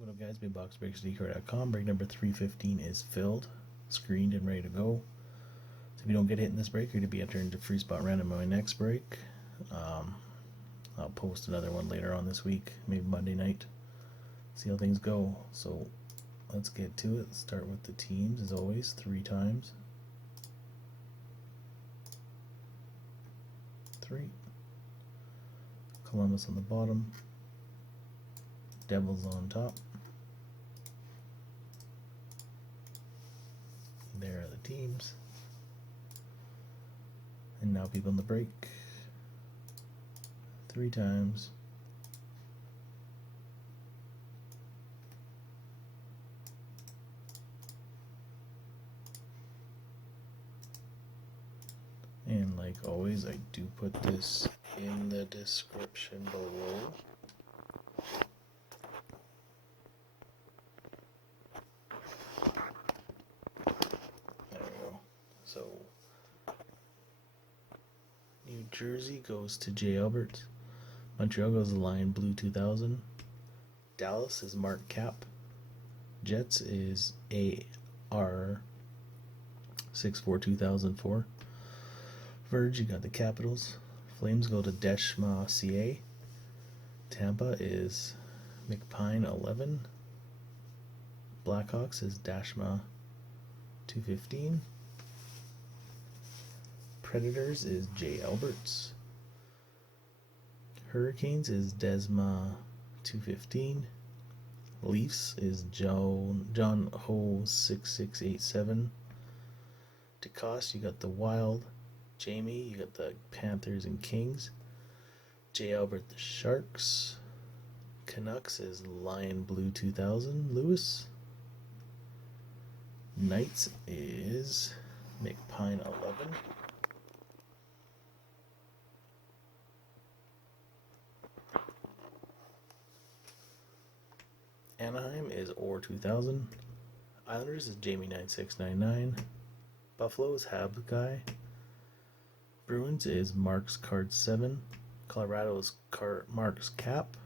What up, guys? BigBoxBreaksDecor.com. Break number 315 is filled, screened, and ready to go. So if you don't get hit in this break, you're going to be entered into free spot random in my next break. I'll post another one later on this week, maybe Monday night. See how things go. So let's get to it. Let's start with the teams, as always, 3 times. 3. Columbus on the bottom. Devils on top. There are the teams. And now people in the break. 3 times. And like always, I do put this in the description below. So, New Jersey goes to J. Albert. Montreal goes to Lion Blue 2000. Dallas is Mark Cap. Jets is AR 64 2004. Verge, you got the Capitals. Flames go to Deshma CA. Tampa is McPine 11. Blackhawks is Dashma 215. Predators is J. Alberts. Hurricanes is Desma 215. Leafs is John Ho 6687. DeCoste, you got the Wild. Jamie, you got the Panthers and Kings. J. Albert, the Sharks. Canucks is Lion Blue 2000. Lewis. Knights is McPine 11. Anaheim is Orr 2000. Islanders is Jamie 9699. Buffalo is Hab Guy. Bruins is Mark's Card 7. Colorado is Mark Cap.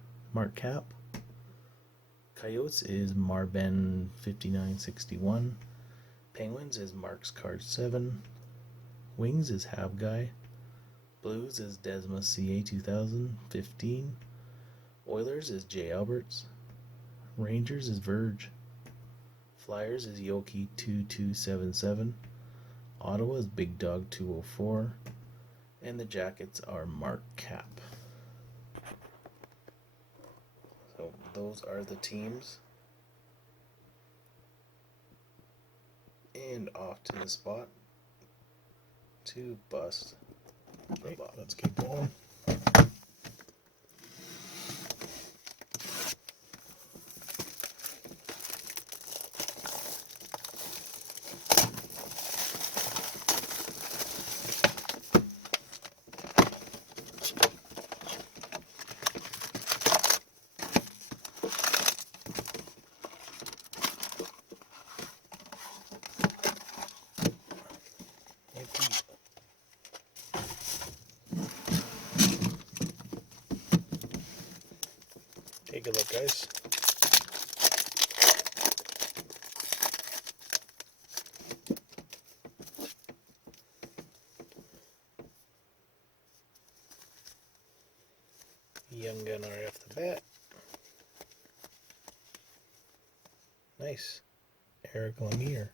Coyotes is Marben 5961. Penguins is Mark's Card 7. Wings is Hab Guy. Blues is Desma CA 2015. Oilers is J. Alberts. Rangers is Verge. Flyers is Yoki 2277. Ottawa is Big Dog 204. And the Jackets are Mark Cap. So those are the teams. And off to the spot to bust the bottom. Let's keep going. Take a look, guys. Young gun right off the bat. Nice. Eric Lemieux.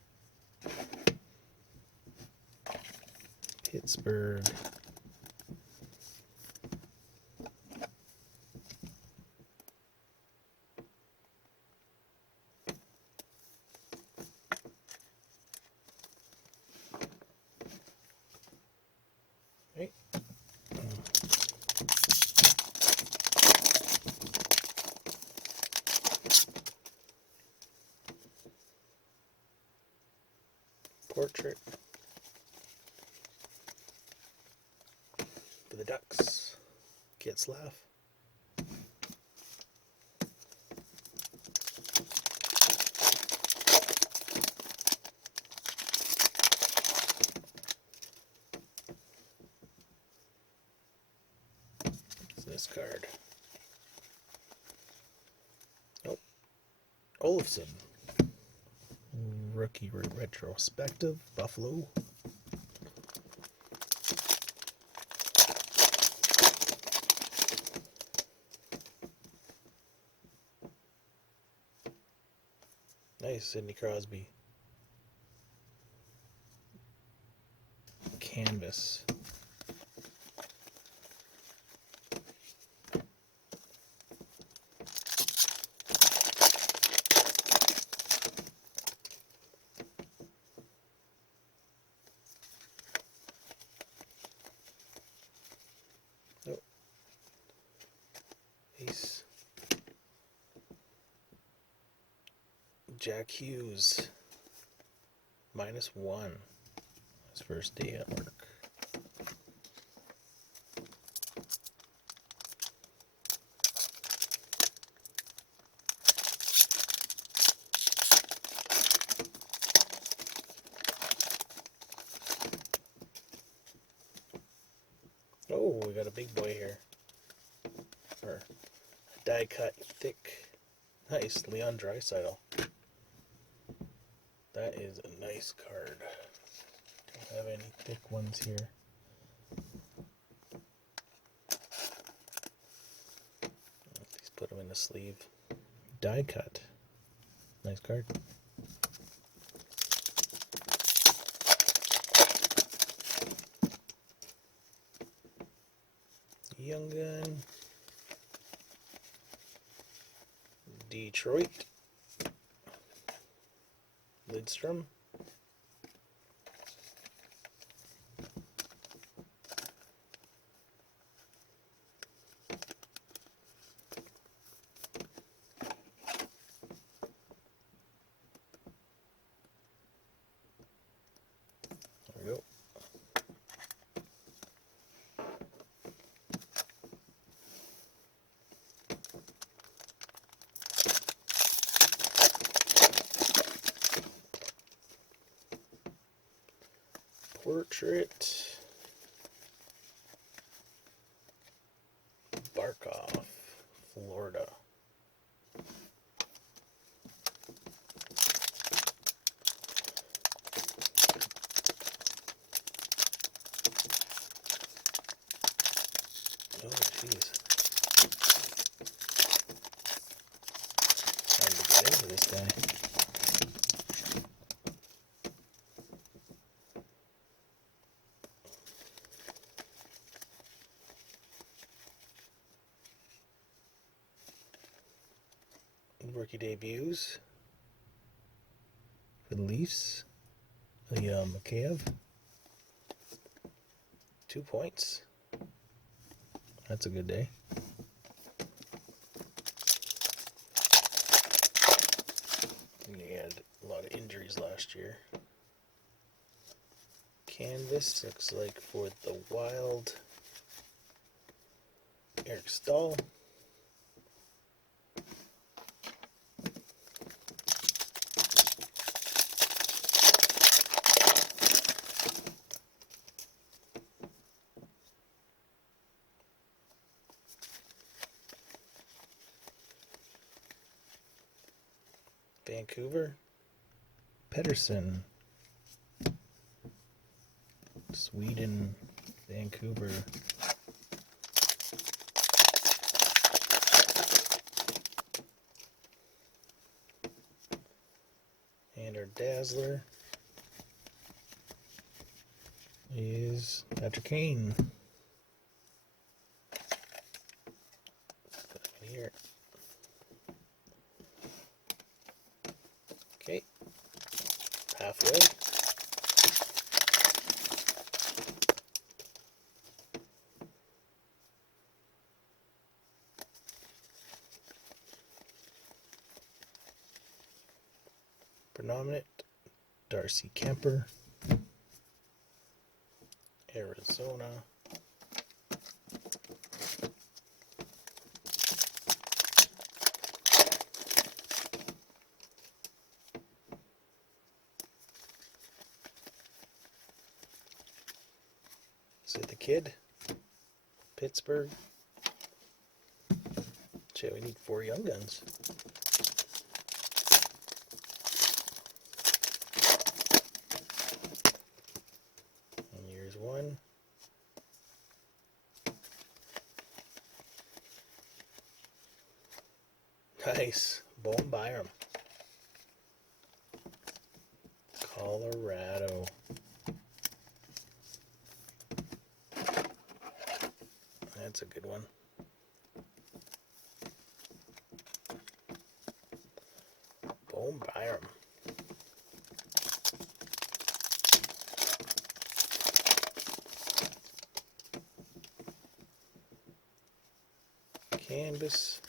Pittsburgh. Okay. Portrait for the Ducks. Getzlaff. What's this card? Nope. Olofsson. Rookie retrospective, Buffalo. Nice, Sidney Crosby. Canvas. Oh. Ace. Jack Hughes. -1. His first day at work. Oh, we got a big boy here. Or die cut thick. Nice, Leon Draisaitl. That is a nice card. Don't have any thick ones here. Please put them in the sleeve. Die cut. Nice card. Young Gun. Detroit. Lidstrom. There we go. Portrait. Barkov, Florida. Oh, jeez. Trying to get into this guy. Rookie debuts for the Leafs. Mikheyev. 2 points. That's a good day. He had a lot of injuries last year. Canvas looks like for the Wild. Eric Stahl. Vancouver, Pedersen, Sweden, Vancouver, and our Dazzler is Patrick Kane. Put him in here. Okay, halfway. Predominant, Darcy Kemper, Arizona. Is it the kid? Pittsburgh. Shit, we need 4 young guns. Nice. Bowen Byram. Colorado. That's a good one. Bowen Byram. Canvas.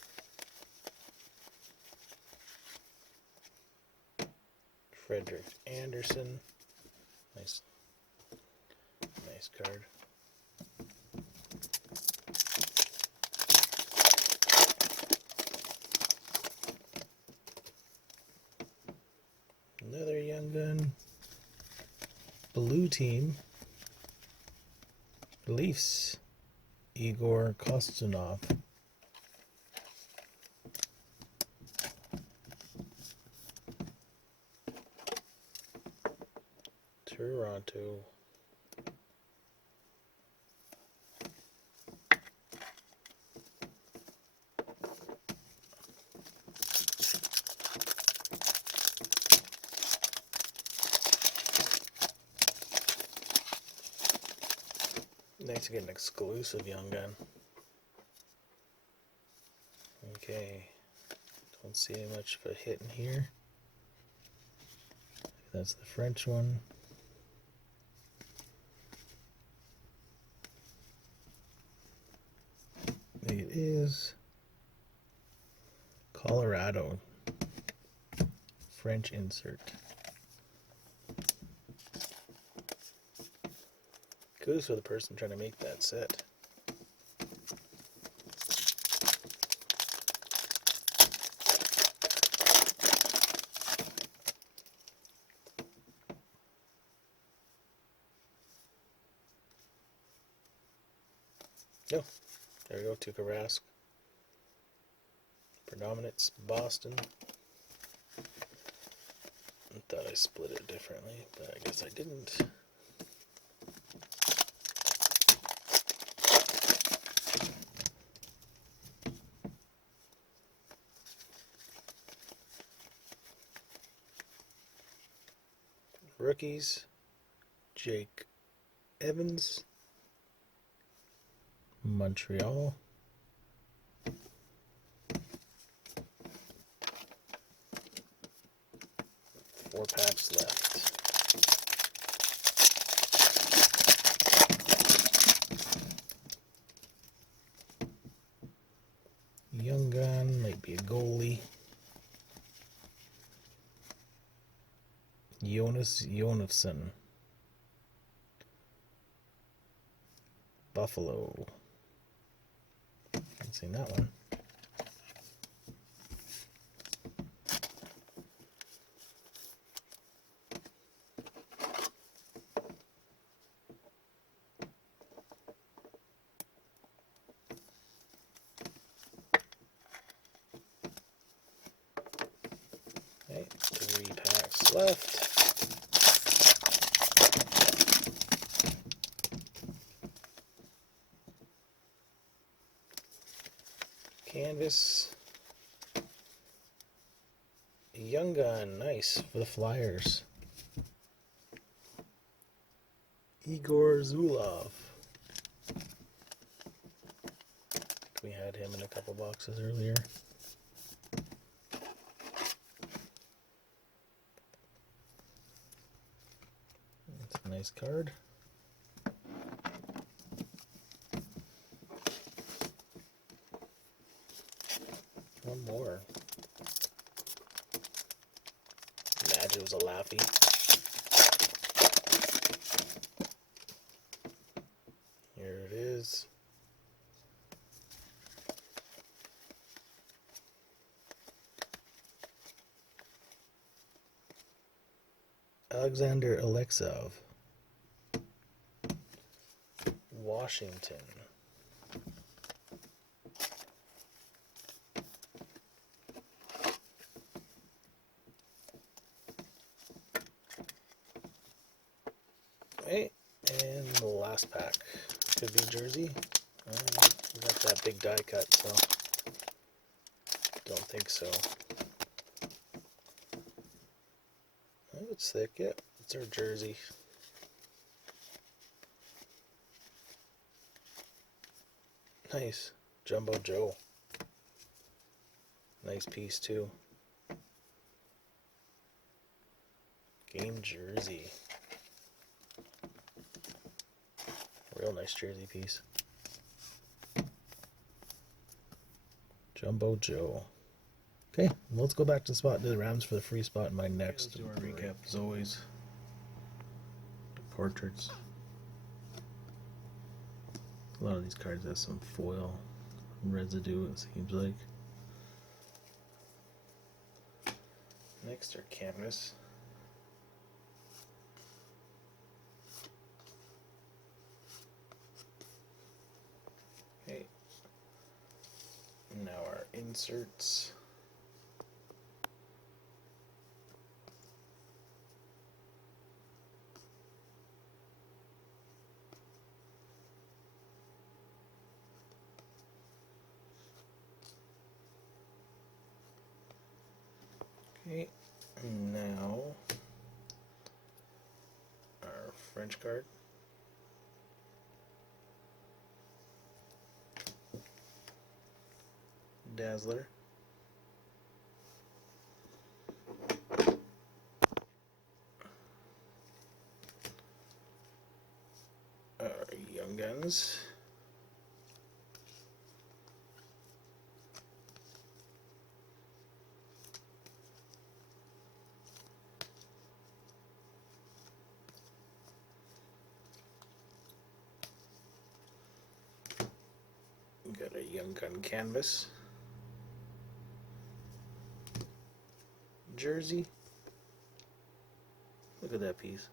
Frederick Anderson. Nice card. Another young gun. Blue team. Leafs. Igor Kostunov. Toronto. Nice to get an exclusive young gun. Okay. Don't see much of a hit in here. That's the French one. It is Colorado. French insert. Kudos for the person trying to make that set. Oh, there we go, Tuukka Rask. Predominance, Boston. I thought I split it differently, but I guess I didn't. Rookies, Jake Evans, Montreal. Four packs left. Young gun, might be a goalie. Jonas Jonasson. Buffalo. Haven't seen that one. Okay, 3 packs left. Canvas. Young gun, nice for the Flyers. Igor Zulov. We had him in a couple boxes earlier. That's a nice card. One more. Imagine it was a Laffy. Here it is. Alexander Alexov. Washington. Okay, and the last pack could be jersey. We got that big die cut, so Don't think so. Oh, it's thick, yeah. It's our jersey. Nice. Jumbo Joe. Nice piece too. Game jersey. Real nice jersey piece. Jumbo Joe. Okay, well, let's go back to the Rams for the free spot in my next recap. As always, portraits. A lot of these cards have some foil residue, it seems like. Next are canvas. Okay. Now our inserts. Okay, now our French card. Dazzler. Our Young Guns. Got a Young Gun canvas. Jersey. Look at that piece.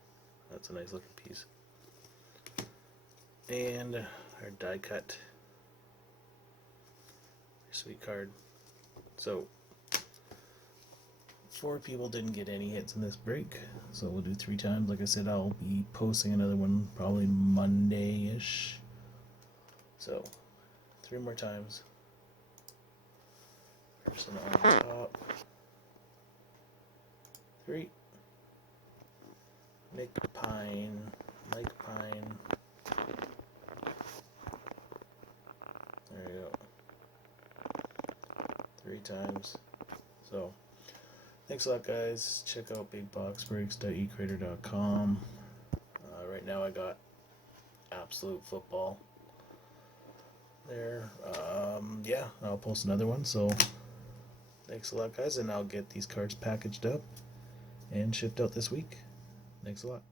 That's a nice looking piece. And our die cut. Sweet card. So 4 people didn't get any hits in this break, so we'll do 3 times. Like I said, I'll be posting another one probably Monday-ish. So 3 more times. Person on top. 3. Mike Pine. 3 times. So, thanks a lot, guys. Check out bigboxbreaks.ecrater.com. Right now I got Absolute Football there. Yeah, I'll post another one. So, thanks a lot, guys, and I'll get these cards packaged up and shipped out this week. Thanks a lot.